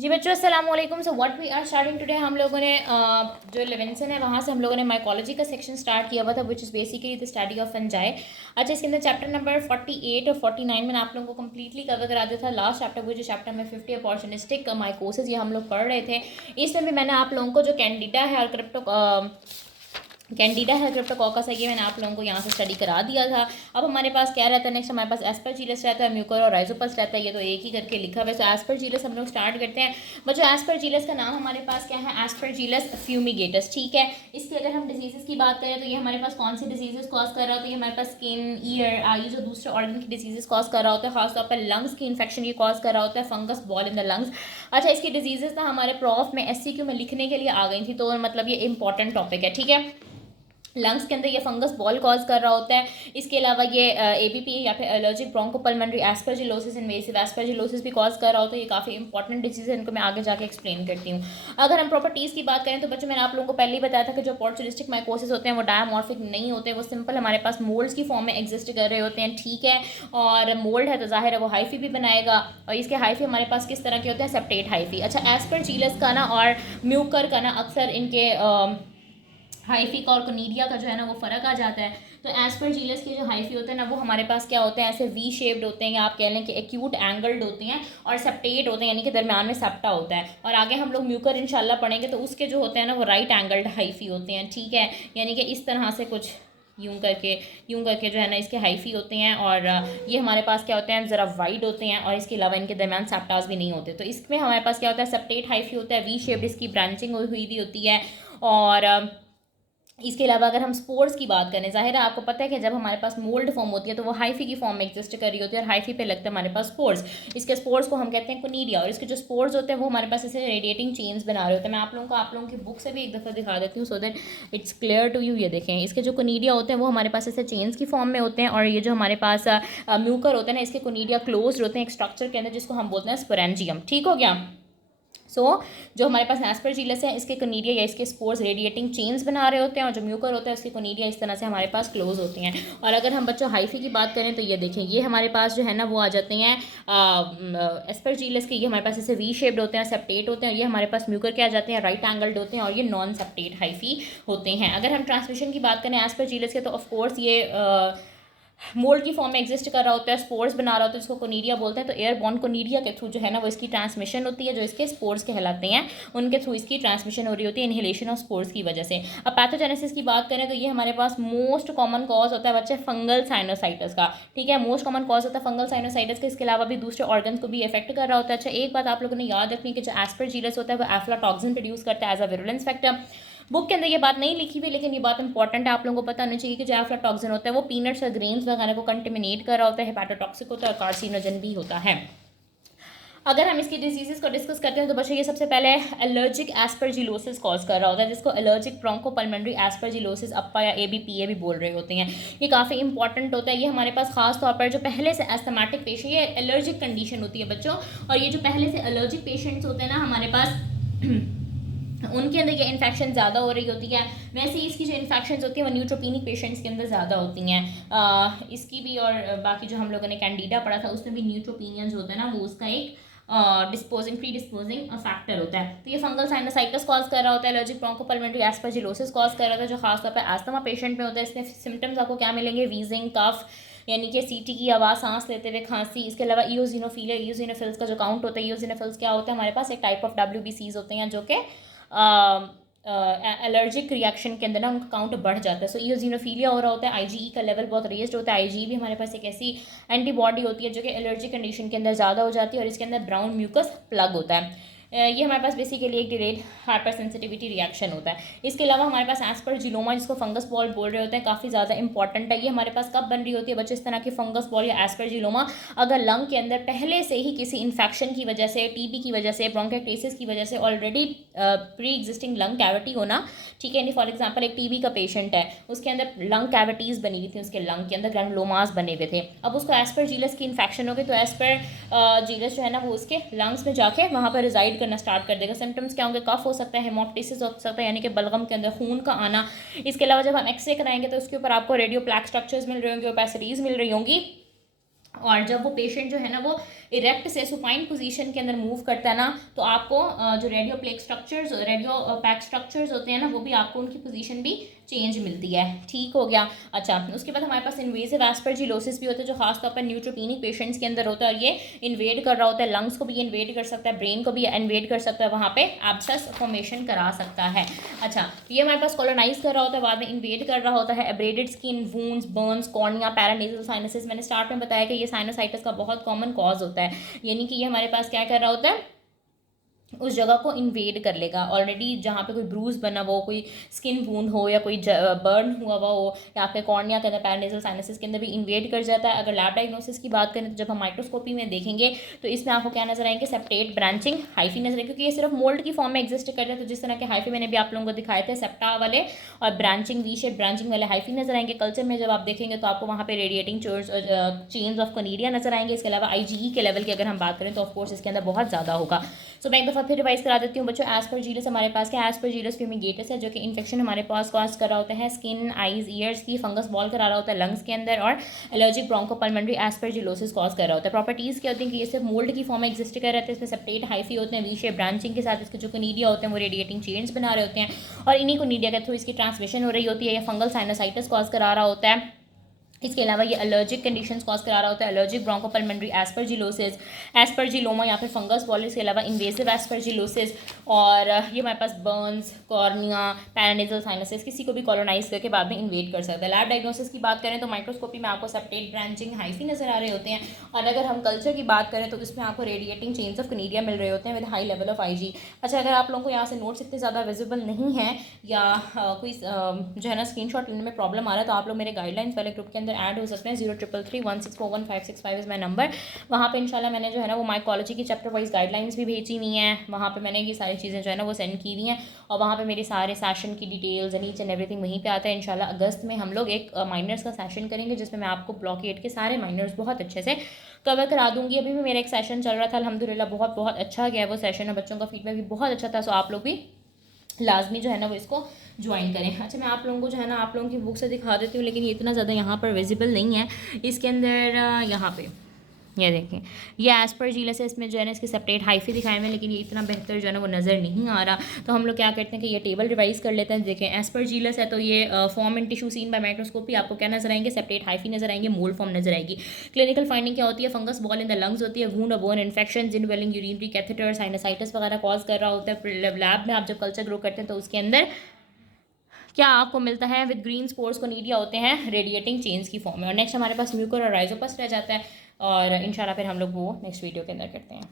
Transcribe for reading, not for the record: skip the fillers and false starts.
जी बच्चों अस्सलाम वालेकुम। So what we are starting today, हम लोगों ने जो लेवेंसन है वहाँ से हम लोगों ने माइकोलॉजी का सेक्शन स्टार्ट किया हुआ था, which is basically the study of fungi. अच्छा, इसके अंदर चैप्टर नंबर 48 और 49 मैंने आप लोगों को कंप्लीटली कवर करा दिया था। लास्ट चैप्टर वो जो चैप्टर नंबर 50 अपॉर्चुनिस्टिक माइकोसिस, ये हम लोग पढ़ रहे थे। इसमें भी मैंने आप लोगों को जो कैंडिडा है और कैंडिडा है क्रिप्टोकोकस है, ये मैंने आप लोगों को यहाँ से स्टडी करा दिया था। अब हमारे पास क्या रहता है नेक्स्ट, हमारे पास एस्परजिलस रहता है, म्यूकर और राइजोपस रहता है। ये तो एक ही करके लिखा हुआ है। सो एस्परजिलस हम लोग स्टार्ट करते हैं। बच्चों एस्परजिलस का नाम हमारे पास क्या है, एस्परजिलस फ्यूमिगेटस। ठीक है, इसकी अगर हम डिजीज़ की बात करें तो ये हमारे पास कौन सी डिजीज़ कॉज कर रहा होता है, ये हमारे पास स्किन, ईयर, आईज और दूसरे ऑर्गन की डिजीज़ कॉज कर रहा होता है। खासतौर पर लंग्स की इन्फेक्शन ये कॉज कर रहा होता है, fungus ball in the lungs. अच्छा, इसकी डिजीज़ ना हमारे प्रॉफ में SCQ में लिखने के लिए आ गई थी, तो मतलब ये इंपॉर्टेंट टॉपिक है। ठीक है, लंग्स के अंदर ये फंगस बॉल कॉज कर रहा होता है। इसके अलावा ये ABP या फिर allergic bronchopulmonary aspergillosis, invasive aspergillosis भी कॉज कर रहा होता है। ये काफ़ी इंपॉर्टेंट डिजीज़ है, इनको मैं आगे जाके एक्सप्लेन करती हूँ। अगर हम प्रॉपर्टीज़ की बात करें तो बच्चों मैंने आप लोगों को पहले ही बताया था कि जो ऑपॉर्चुनिस्टिक माइकोसिस होते हैं वो डायमॉर्फिक नहीं होते, वो सिंपल हमारे पास मोल्ड्स की फॉर्म में एग्जिस्ट कर रहे होते हैं। ठीक है, और मोल्ड है तो जाहिर है वो हाइफी भी बनाएगा, और इसके हाइफी हमारे पास किस तरह के होते हैं, सेप्टेट हाइफी। अच्छा, एस्परजिलस का ना और म्यूकर का ना अक्सर इनके हाइफी का और कोनीडिया का जो है ना वो फ़र्क आ जाता है। तो एस्परजिलस के जो हाइफी होते हैं ना वो हमारे पास क्या होते हैं, ऐसे वी शेप्ड होते हैं, या आप कह लें कि एक्यूट एंगल्ड होते हैं, और सेप्टेट होते हैं, यानी कि दरमियान में सेप्टा होता है। और आगे हम लोग म्यूकर इंशाल्लाह पढ़ेंगे तो उसके जो होते हैं ना वो राइट एंगल्ड हाइफी होते हैं। ठीक है, यानी कि इस तरह से कुछ यूं करके जो है ना इसके हाइफी होते हैं, और ये हमारे पास क्या होते हैं, ज़रा वाइड होते हैं, और इसके अलावा इनके दरमियान सेप्टास भी नहीं होते। तो इसमें हमारे पास क्या होता है, सेप्टेट हाइफी होता है, वी शेप्ड इसकी ब्रांचिंग हुई भी होती है। और इसके अलावा अगर हम स्पोर्स की बात करें, जाहिर है आपको पता है कि जब हमारे पास मोल्ड फॉर्म होती है तो वो हाइफी की फॉर्म में एग्जिस्ट कर रही होती है, और हाइफी पे लगता है हमारे पास स्पोर्स। इसके स्पोर्स को हम कहते हैं कोनीडिया, और इसके जो स्पोर्स होते हैं वो हमारे पास ऐसे रेडिएटिंग चेन्स बना रहे होते हैं। मैं आप लोगों की बुक से भी एक दफ़ा दिखा देती हूँ so that it's clear to you. ये देखें, इसके जो कोनीडिया होते हैं वो हमारे पास ऐसे चेन्स की फॉर्म में होते हैं, और ये जो हमारे पास म्यूकर होते हैं ना, इसके कोनीडिया क्लोज होते हैं एक स्ट्रक्चर के अंदर जिसको हम बोलते हैं स्पोरेंजियम। ठीक हो गया। जो हमारे पास एस्परजिलस है, इसके कोनीडिया या इसके स्पोर्स रेडिएटिंग चेन्स बना रहे होते हैं, और जो म्यूकर होता है उसके कोनीडिया इस तरह से हमारे पास क्लोज होती हैं। और अगर हम बच्चों हाइफी की बात करें तो ये देखें, ये हमारे पास जो है ना वो आ जाते हैं एस्परजिलस के, ये हमारे पास ऐसे वी शेप्ड होते हैं, सेप्टेट होते हैं, और ये हमारे पास म्यूकर के आ जाते हैं, राइट एंगल्ड होते हैं, और ये नॉन सेप्टेट हाइफी होते हैं। अगर हम ट्रांसमिशन की बात करें एस्परजिलस के, तो ऑफकोर्स ये मोल्ड की फॉर्म में एग्जिस्ट कर रहा होता है, स्पोर्स बना रहा होता है, इसको कोनीडिया बोलते हैं। तो एयरबॉर्न कोनीडिया के थ्रू जो है ना वो इसकी ट्रांसमिशन होती है, जो इसके स्पोर्स कहलाते हैं उनके थ्रू इसकी ट्रांसमिशन हो रही होती है इनहेलेशन ऑफ स्पोर्स की वजह से। अब पैथोजेनेसिस की बात करें तो ये हमारे पास मोस्ट कॉमन कॉज होता है बच्चे फंगल साइनोसाइटिस का। ठीक है, मोस्ट कॉमन कॉज होता है फंगल साइनोसाइटिस का। इसके अलावा भी दूसरे ऑर्गन को भी इफेक्ट कर रहा होता है। अच्छा, एक बात आप लोगों ने याद रखनी कि जो एस्परजिलस होता है वो एफ्लाटॉक्सिन प्रोड्यूस करता है as a virulence factor. Book के अंदर ये बात नहीं लिखी हुई, लेकिन ये बात इंपॉर्टेंट है, आप लोगों को पता होना चाहिए कि जो एफ्लाटॉक्सिन होता है वो पीनट्स और ग्रेन्स वगैरह को कंटेमिनेट कर रहा होता है, हेपाटोटॉक्सिक होता है और कार्सिनोजन भी होता है। अगर हम इसकी डिजीज़ को डिस्कस करते हैं तो बच्चों ये सबसे पहले एलर्जिक एस्परजिलोसिस कॉज कर रहा होता है, जिसको एलर्जिक ब्रोंकोपल्मोनरी एस्परजिलोसिस अप्पा या ABPA भी बोल रहे होते हैं। ये काफ़ी इंपॉर्टेंट होता है। ये हमारे पास खास तौर पर जो पहले से एस्थमेटिक पेशेंट, ये एलर्जिक कंडीशन होती है बच्चों, और ये जो पहले से एलर्जिक पेशेंट्स होते हैं ना हमारे पास उनके अंदर ये इन्फेक्शन ज़्यादा हो रही होती है। वैसे ही इसकी जो इन्फेक्शन होती हैं वो न्यूट्रोपीनिक पेशेंट्स के अंदर ज़्यादा होती हैं। इसकी भी, और बाकी जो हम लोगों ने कैंडिडा पढ़ा था उसमें भी न्यूट्रोपीनियन जो होता है ना वो उसका एक प्री डिस्पोजिंग फैक्टर होता है। तो ये फंगल साइनोसाइटिस कॉज कर रहा होता है, एलर्जिक ब्रोंकोपल्मोनरी एस्परजिलोसिस कॉज कर रहा होता है, जो खासतौर पर एस्थमा पेशेंट में होता है। इसमें सिम्टम्स आपको क्या मिलेंगे, वीजिंग, कफ, यानी कि सीटी की आवाज़, सांस लेते हुए खांसी। इसके अलावा इयोजिनोफिलिया, इयोजिनोफिल्स का जो काउंट होता है, इयोजिनोफिल्स क्या होता है हमारे पास, एक टाइप ऑफ WBCs होते हैं जो कि एलर्जिक रिएक्शन के अंदर ना उनका काउंट बढ़ जाता है। सो इयोजिनोफिलिया हो रहा होता है, IgE का लेवल बहुत रेज्ड होता है। IgE भी हमारे पास एक ऐसी एंटीबॉडी होती है जो कि एलर्जिक कंडीशन के अंदर ज़्यादा हो जाती है, और इसके अंदर ब्राउन म्यूकस प्लग होता है। ये हमारे पास बेसिकली एक डिलेड हाइपर सेंसिटिविटी रिएक्शन होता है। इसके अलावा हमारे पास एस्परजिलोमा, जिसको फंगस बॉल बोल रहे होते हैं, काफ़ी ज़्यादा इंपॉर्टेंट है। ये हमारे पास कब बन रही होती है बच्चों, इस तरह की फंगस बॉल या एस्परजिलोमा अगर लंग के अंदर पहले से ही किसी इन्फेक्शन की वजह से, TB की वजह से, ब्रोंकाइटिस की वजह से already pre existing lung cavity होना। ठीक है, फॉर एग्जाम्पल एक TB का पेशेंट है, उसके अंदर लंग कैविटीज़ बनी हुई थी, उसके लंग के अंदर ग्रैनुलोमास बने हुए थे। अब उसको एस्परजिलस की इन्फेक्शन हो गई, तो एस्परजिलस जो है ना वो उसके लंग्स में जाके वहाँ पर रिजाइड करना स्टार्ट कर देगा। सिम्टम्स क्या होंगे, कफ हो सकता है, हेमोप्टिसिस हो सकता है, यानी कि बलगम के अंदर खून का आना। इसके अलावा जब हम एक्सरे कराएंगे तो उसके ऊपर आपको रेडियो प्लैक स्ट्रक्चर्स मिल रहे होंगे, ओपेसिटीज़ मिल रही होंगी, और जब वो पेशेंट जो है ना वो इरेक्ट से सुपाइन पोजीशन के अंदर मूव करता है ना, तो आपको जो radio plaque structures, radio pack structures होते हैं ना, वो भी आपको उनकी पोजीशन भी चेंज मिलती है। ठीक हो गया। अच्छा, उसके बाद हमारे पास इन्वेजिव एस्परजिलोसिस भी होता है, जो खासतौर पर न्यूट्रोपेनिक पेशेंट्स के अंदर होता है, और ये इन्वेड कर रहा होता है लंग्स को भी, इन्वेड कर सकता है ब्रेन को भी इन्वेड कर सकता है, वहाँ पे एब्सेस फॉर्मेशन करा सकता है। अच्छा, ये हमारे पास कॉलोनाइज कर रहा होता है, बाद में इन्वेड कर रहा होता है abraded skin, wounds, burns, cornea, paranasal sinuses. मैंने स्टार्ट में बताया कि ये साइनोसाइटिस का बहुत कॉमन कॉज होता है, यानी कि ये हमारे पास क्या कर रहा होता है, उस जगह को इन्वेड कर लेगा। ऑलरेडी जहाँ पे कोई ब्रूज बना हुआ हो, कोई स्किन वूंड हो, या कोई बर्न हुआ हुआ हो, या आपके कॉर्निया के अंदर, पैरानेजल साइनसेस के अंदर भी इन्वेड कर जाता है। अगर लैब डायग्नोसिस की बात करें तो जब हम माइक्रोस्कोपी में देखेंगे तो इसमें आपको क्या नजर आएंगे, सेप्टेट, ब्रांचिंग, हाइफी नजर आएंगे, क्योंकि ये सिर्फ मोल्ड की फॉर्म में एग्जिस्ट करते हैं। तो जिस तरह के हाइफी मैंने भी आप लोगों को दिखाए थे सेप्टा वाले, और ब्रांचिंग, वी शेप ब्रांचिंग वाले हाइफी नजर आएंगे। कल्चर में जब आप देखेंगे तो आपको वहाँ पे रेडिएटिंग चेन्स ऑफ कनीडिया नजर आएंगे। इसके अलावा IgE के लेवल की अगर हम बात करें तो ऑफकोर्स इसके अंदर बहुत ज़्यादा होगा। सो मैं एक दफ़ा फिर रिवाइज करा देती हूँ बच्चों। एस्परजिलस हमारे पास क्या है, एस्परजिलस फ्यूमिगेटस है, जो कि इन्फेक्शन हमारे पास कॉज कर रहा होता है स्किन, आइज, ईयर्स की, फंगस बॉल करा रहा होता है लंग्स के अंदर, और एलर्जिक ब्रोंकोपल्मोनरी एस्परजिलोसिस कॉज कर रहा होता है। प्रॉपर्टीज़ क्या होती हैं कि ये सिर्फ मोल्ड की फॉर्म में एग्जिस्ट कर रहे हैं, इसमें सेप्टेट, हाइफी होते हैं, वी शेप ब्रांचिंग के साथ इसके जो कनीडिया होते हैं वो रेडिएटिंग चेन्स बना रहे होते हैं, और इन्हीं कनीडिया के थ्रू इसकी ट्रांसमिशन हो रही होती है। या फंगल साइनोसाइटिस कॉज करा रहा होता है। इसके अलावा ये एलर्जिक कंडीशंस कॉज करा रहा होता है, एलर्जिक ब्रोंकोपल्मोनरी एस्परजिलोसिस, एस्परजिलोमा या फिर फंगस बॉल। इसके अलावा इन्वेसिव एस्परजिलोसिस, और ये हमारे पास बर्न्स, कॉर्निया, पैरानेजल साइनसेस, किसी को भी कॉलोनाइज करके बाद में इन्वेड कर सकता है। लैब डायग्नोसिस की बात करें तो माइक्रोस्कोपी में आपको सेप्टेट, ब्रांचिंग, हाइफी नजर आ रहे होते हैं, और अगर हम कल्चर की बात करें तो इसमें आपको रेडिएटिंग चेन्स ऑफ कनीडिया मिल रहे होते हैं with high level of IG। अच्छा, अगर आप लोगों को यहाँ से नोट्स इतने ज़्यादा विजिबल नहीं है, या कोई जो है ना स्क्रीनशॉट लेने में प्रॉब्लम आ रहा है, तो आप लोग मेरे गाइडलाइंस वाले ग्रुप के अंदर ऐड हो सकते हैं। 0333164155 इज़ माई नंबर। वहाँ पे इंशाल्लाह मैंने जो है ना वो माइकोलॉजी की चैप्टर वाइज गाइडलाइंस भी भेजी हुई हैं, वहाँ पे मैंने ये सारी चीज़ें जो है ना वो सेंड की हुई हैं, और वहाँ पे मेरे सारे सेशन की details and each and everything वहीं पे आता है। इंशाल्लाह अगस्त में हम लोग एक माइनर्स का सेशन करेंगे, जिसमें मैं आपको ब्लॉक 8 के सारे माइनर्स बहुत अच्छे से कवर करा दूंगी। अभी भी मेरा एक सेशन चल रहा था, अल्हम्दुलिल्लाह बहुत बहुत अच्छा गया वो सेशन, और बच्चों का फीडबैक भी बहुत अच्छा था। सो आप लोग भी लाजमी जो है ना वो इसको ज्वाइन करें। अच्छा, मैं आप लोगों को जो है ना आप लोगों की बुक से दिखा देती हूँ, लेकिन ये इतना ज़्यादा यहाँ पर विजिबल नहीं है। इसके अंदर यहाँ पे ये देखें, ये एस्परजिलस है, इसमें जो है ना इसके सेपरेट हाइफी दिखाए हुए हैं, लेकिन ये इतना बेहतर जो है ना वो नज़र नहीं आ रहा। तो हम लोग क्या करते हैं कि ये टेबल रिवाइज कर लेते हैं। देखें, एस्परजिलस है तो ये form in tissue seen by microscopy, आपको क्या नजर आएंगे, सेपरेट हाइफी नजर आएंगे, मोल फॉर्म नजर आएगी। क्लिनिकल फाइंडिंग क्या होती है, fungus ball in the lungs होती है, वूंड और bone infection, indwelling urinary catheter, sinusitis वगैरह कॉज कर रहा होता है। लैब में आप जब कल्चर ग्रो करते हैं तो उसके अंदर क्या आपको मिलता है, विद ग्रीन स्पोर्स कोनीडिया होते हैं रेडिएटिंग चेन्स की फॉर्म में। और नेक्स्ट हमारे पास म्यूकर और राइजोपस रह जाता है, और इंशाल्लाह फिर हम लोग वो नेक्स्ट वीडियो के अंदर करते हैं।